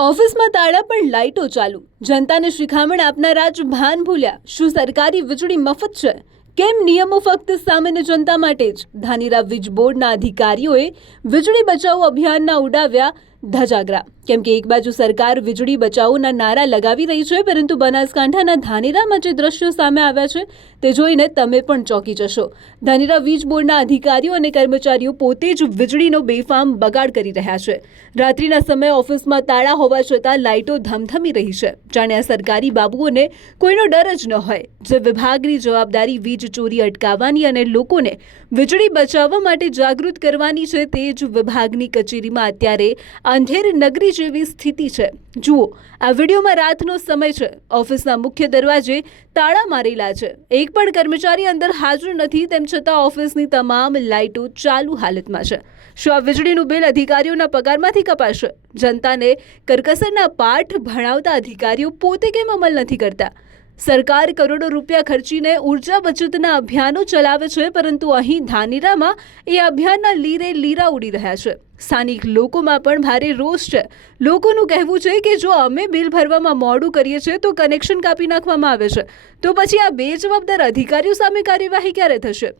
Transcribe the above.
ઓફિસમાં તાળા પણ લાઇટો ચાલુ, જનતાને શિખામણ આપનારા જ ભાન ભૂલ્યા. શું સરકારી વીજળી મફત છે? કેમ નિયમો ફક્ત સામાન્ય જનતા માટે જ? ધાનેરા વીજ બોર્ડના અધિકારીઓએ વીજળી બચાવો અભિયાનના ઉડાવ્યા ધજાગરા. કેમ કે એક બાજુ સરકાર વીજળી બચાવોના નારા લગાવી રહી છે, પરંતુ બનાસકાંઠાના ધાનેરામાં જે દ્રશ્યો સામે આવ્યા છે તે જોઈને તમે પણ ચોંકી જશો. ધાનેરા વીજ બોર્ડના અધિકારીઓ અને કર્મચારીઓ પોતે જ વીજળીનો બેફામ બગાડ કરી રહ્યા છે. રાત્રિના સમયે ઓફિસમાં તાળા હોવા છતાં લાઇટો ધમધમી રહી છે. જાણે આ સરકારી બાબુઓને કોઈનો ડર જ ન હોય. જે વિભાગની જવાબદારી વીજ ચોરી અટકાવવાની અને લોકોને વીજળી બચાવવા માટે જાગૃત કરવાની છે, તે જ વિભાગની કચેરીમાં અત્યારે અંધેર નગરી જેવી સ્થિતિ છે. જુઓ, આ વિડીયોમાં રાતનો સમય છે. ઓફિસના મુખ્ય દરવાજે તાળા મારેલા છે. એક પણ કર્મચારી અંદર હાજર નથી, તેમ છતાં ઓફિસની તમામ લાઇટો ચાલુ હાલતમાં છે. શું આ વીજળીનું બિલ અધિકારીઓના પગારમાંથી કપાશે? જનતાને કરકસરના પાઠ ભણાવતા અધિકારીઓ પોતે કેમ અમલ નથી કરતા? સરકાર કરોડો રૂપિયા ખર્ચીને ઉર્જા બચતના અભિયાનો ચલાવે છે, પરંતુ અહીં ધાનેરામાં એ અભિયાનના લીરે લીરા ઉડી રહ્યા છે. સ્થાનિક લોકોમાં પણ ભારે રોષ છે. લોકોનું કહેવું છે કે જો અમે બિલ ભરવામાં મોડું કરીએ છીએ તો કનેક્શન કાપી નાખવામાં આવે છે, તો પછી આ બેજવાબદાર અધિકારીઓ સામે કાર્યવાહી ક્યારે થશે?